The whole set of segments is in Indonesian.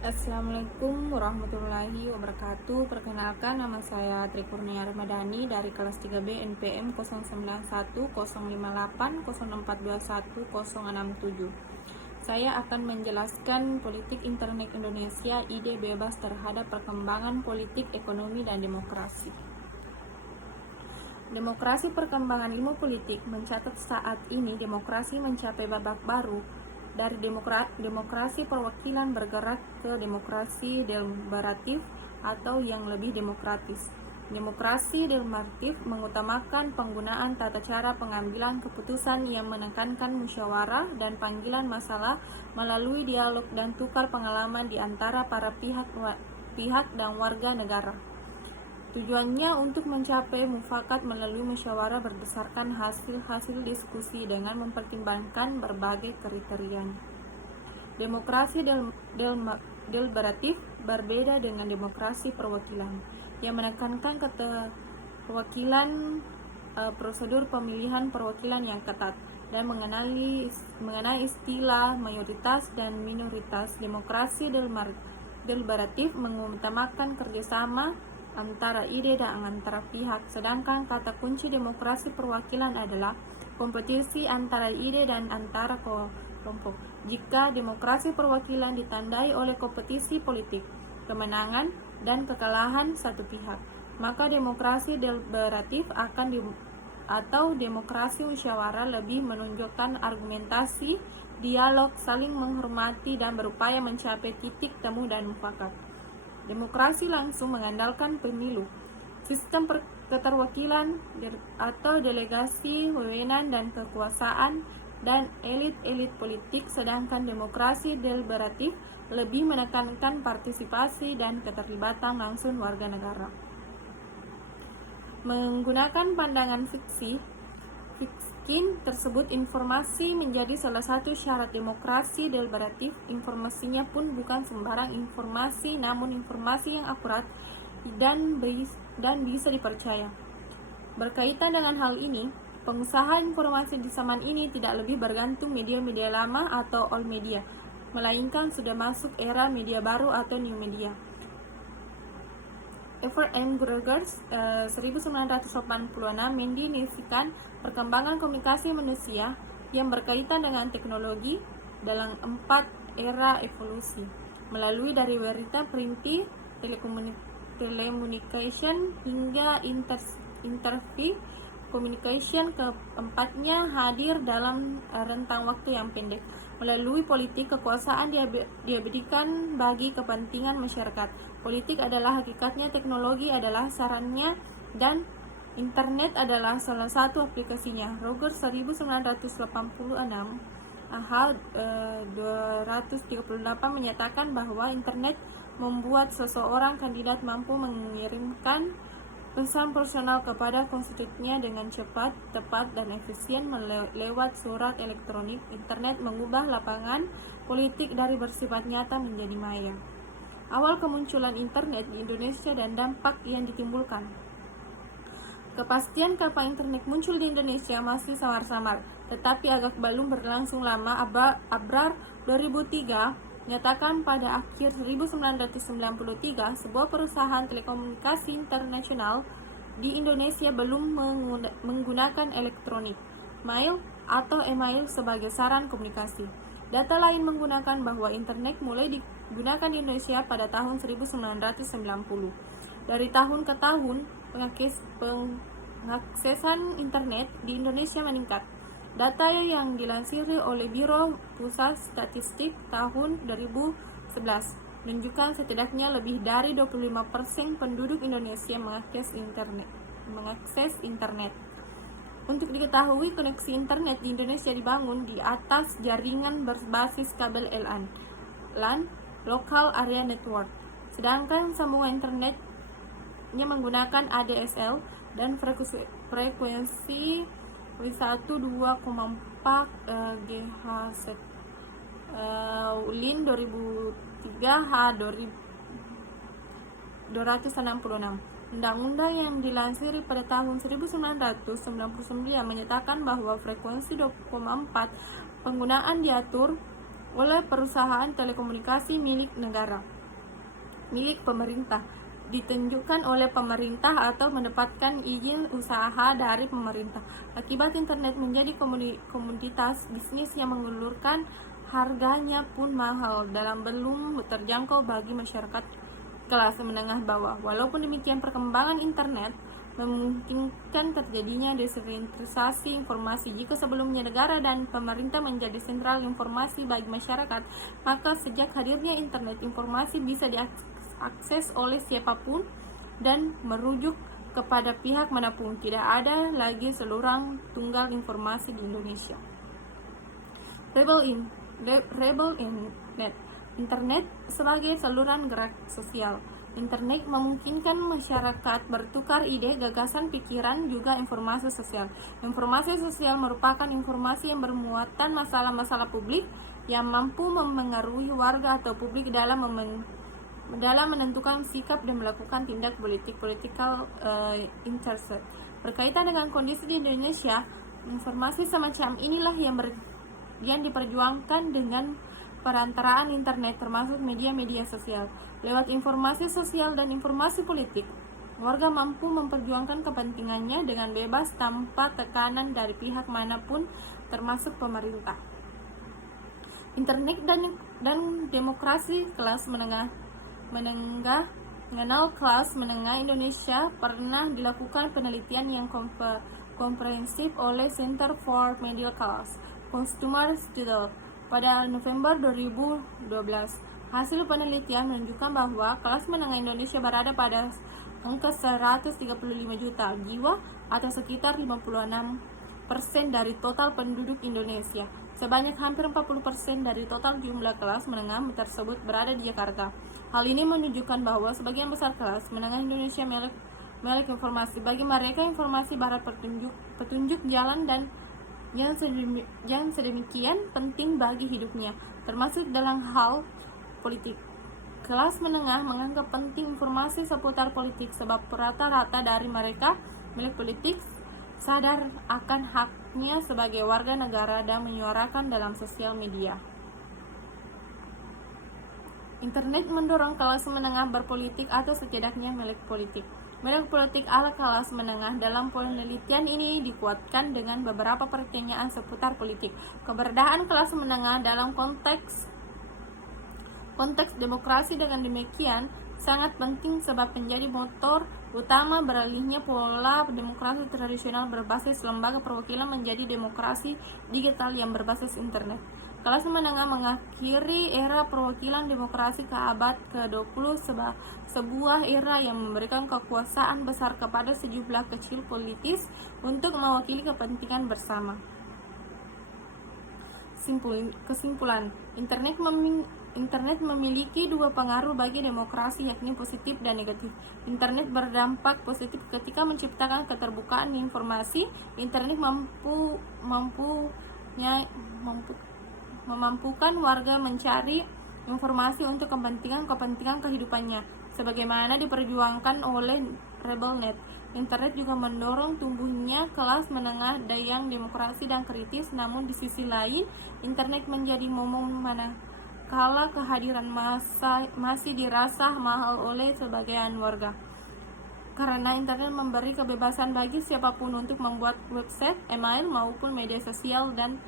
Assalamualaikum warahmatullahi wabarakatuh. Perkenalkan, nama saya Tri Kurnia Ramadhani dari kelas 3B NPM 091058042167. Saya akan menjelaskan politik internet Indonesia, ide bebas terhadap perkembangan politik, ekonomi, dan demokrasi. Demokrasi perkembangan ilmu politik mencatat saat ini demokrasi mencapai babak baru dari demokrasi perwakilan bergerak ke demokrasi deliberatif atau yang lebih demokratis. Demokrasi deliberatif mengutamakan penggunaan tata cara pengambilan keputusan yang menekankan musyawarah dan panggilan masalah melalui dialog dan tukar pengalaman di antara para pihak dan warga negara. Tujuannya untuk mencapai mufakat melalui musyawarah berdasarkan hasil-hasil diskusi dengan mempertimbangkan berbagai kriteria. Demokrasi deliberatif berbeda dengan demokrasi perwakilan yang menekankan keterwakilan, prosedur pemilihan perwakilan yang ketat, dan mengenai istilah mayoritas dan minoritas. Demokrasi deliberatif mengutamakan kerjasama antara ide dan antara pihak, sedangkan kata kunci demokrasi perwakilan adalah kompetisi antara ide dan antara kelompok. Jika demokrasi perwakilan ditandai oleh kompetisi politik, kemenangan dan kekalahan satu pihak, maka demokrasi deliberatif atau demokrasi musyawarah lebih menunjukkan argumentasi, dialog, saling menghormati, dan berupaya mencapai titik temu dan mufakat. Demokrasi langsung mengandalkan pemilu, sistem keterwakilan atau delegasi wewenang dan kekuasaan dan elit-elit politik, sedangkan demokrasi deliberatif lebih menekankan partisipasi dan keterlibatan langsung warga negara. Menggunakan pandangan fikih tersebut, informasi menjadi salah satu syarat demokrasi deliberatif. Informasinya pun bukan sembarang informasi, namun informasi yang akurat dan bisa dipercaya. Berkaitan dengan hal ini, pengusaha informasi di zaman ini tidak lebih bergantung media-media lama atau old media, melainkan sudah masuk era media baru atau new media. Everett M. Groggers 1986 mendefinisikan perkembangan komunikasi manusia yang berkaitan dengan teknologi dalam 4 era evolusi, melalui dari berita printing, telecommunication hingga interview communication. Keempatnya hadir dalam rentang waktu yang pendek. Melalui politik, kekuasaan diabadikan bagi kepentingan masyarakat. Politik adalah hakikatnya, teknologi adalah sarannya, dan internet adalah salah satu aplikasinya. Rogers 1986 hal 238 menyatakan bahwa internet membuat seseorang kandidat mampu mengirimkan pesan personal kepada konstituennya dengan cepat, tepat, dan efisien lewat surat elektronik. Internet mengubah lapangan politik dari bersifat nyata menjadi maya. Awal kemunculan internet di Indonesia dan dampak yang ditimbulkan. Kepastian kapan internet muncul di Indonesia masih samar-samar, tetapi agak belum berlangsung lama. Abrar 2003 menyatakan pada akhir 1993 sebuah perusahaan telekomunikasi internasional di Indonesia belum menggunakan elektronik, mail atau email sebagai saran komunikasi. Data lain menggunakan bahwa internet mulai digunakan di Indonesia pada tahun 1990. Dari tahun ke tahun, pengaksesan internet di Indonesia meningkat. Data yang dilansir oleh Biro Pusat Statistik tahun 2011 menunjukkan setidaknya lebih dari 25% penduduk Indonesia mengakses internet. Untuk diketahui, koneksi internet di Indonesia dibangun di atas jaringan berbasis kabel LAN, Local Area Network, sedangkan sambungan internetnya menggunakan ADSL dan frekuensi 1,2,4 GHz. ULIN 2003 H 266. Undang-undang yang dilansir pada tahun 1999 menyatakan bahwa frekuensi 2,4 penggunaan diatur oleh perusahaan telekomunikasi milik negara, milik pemerintah, ditunjukkan oleh pemerintah atau mendapatkan izin usaha dari pemerintah. Akibat internet menjadi komoditas bisnis yang mengulurkan, harganya pun mahal dalam belum terjangkau bagi masyarakat kelas menengah bawah. Walaupun demikian, perkembangan internet memungkinkan terjadinya desentralisasi informasi. Jika sebelumnya negara dan pemerintah menjadi sentral informasi bagi masyarakat, maka sejak hadirnya internet, informasi bisa diakses oleh siapapun dan merujuk kepada pihak manapun. Tidak ada lagi seluruh tunggal informasi di Indonesia. Rebel Internet sebagai saluran gerak sosial. Internet memungkinkan masyarakat bertukar ide, gagasan, pikiran, juga informasi sosial. Informasi sosial merupakan informasi yang bermuatan masalah-masalah publik yang mampu memengaruhi warga atau publik dalam menentukan sikap dan melakukan tindak political interest. Berkaitan dengan kondisi di Indonesia, informasi semacam inilah yang diperjuangkan dengan perantaraan internet, termasuk media-media sosial. Lewat informasi sosial dan informasi politik, warga mampu memperjuangkan kepentingannya dengan bebas tanpa tekanan dari pihak manapun, termasuk pemerintah. Internet dan demokrasi kelas menengah mengenal kelas menengah Indonesia. Pernah dilakukan penelitian yang komprehensif oleh Center for Middle Class Consumer Studies pada November 2012. Hasil penelitian menunjukkan bahwa kelas menengah Indonesia berada pada angka 135 juta jiwa atau sekitar 56% dari total penduduk Indonesia. Sebanyak hampir 40% dari total jumlah kelas menengah tersebut berada di Jakarta. Hal ini menunjukkan bahwa sebagian besar kelas menengah Indonesia melek informasi. Bagi mereka, informasi barat petunjuk jalan dan yang sedemikian penting bagi hidupnya, termasuk dalam hal politik. Kelas menengah menganggap penting informasi seputar politik sebab rata-rata dari mereka milik politik sadar akan haknya sebagai warga negara dan menyuarakan dalam sosial media. Internet mendorong kelas menengah berpolitik atau setidaknya milik politik. Milik politik ala kelas menengah dalam penelitian ini dikuatkan dengan beberapa pertanyaan seputar politik. Keberadaan kelas menengah dalam konteks demokrasi dengan demikian sangat penting sebab menjadi motor utama beralihnya pola demokrasi tradisional berbasis lembaga perwakilan menjadi demokrasi digital yang berbasis internet. Kelas menengah mengakhiri era perwakilan demokrasi ke abad ke-20, sebuah era yang memberikan kekuasaan besar kepada sejumlah kecil politis untuk mewakili kepentingan bersama. Kesimpulan, Internet memiliki dua pengaruh bagi demokrasi, yakni positif dan negatif. Internet berdampak positif ketika menciptakan keterbukaan informasi. Internet memampukan warga mencari informasi untuk kepentingan kehidupannya, sebagaimana diperjuangkan oleh RebelNet. Internet juga mendorong tumbuhnya kelas menengah yang demokrasi dan kritis. Namun di sisi lain, internet menjadi momok manakala kehadiran masih dirasa mahal oleh sebagian warga. Karena internet memberi kebebasan bagi siapapun untuk membuat website, email maupun media sosial dan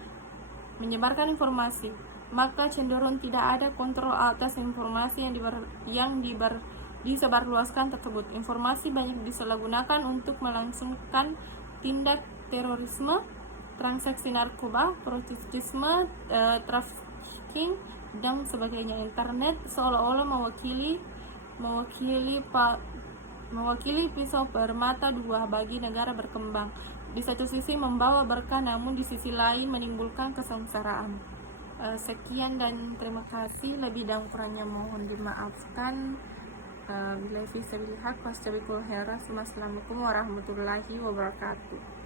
menyebarkan informasi, maka cenderung tidak ada kontrol atas informasi yang disebarluaskan tersebut. Informasi banyak disalahgunakan untuk melangsungkan tindak terorisme, transaksi narkoba, prostitusi, trafficking, dan sebagainya. Internet seolah-olah mewakili pisau bermata dua bagi negara berkembang. Di satu sisi membawa berkah, namun di sisi lain menimbulkan kesengsaraan. Sekian dan terima kasih. Lebih dan kurangnya mohon dimaafkan. Bila bisa dilihat, Assalamualaikum warahmatullahi wabarakatuh.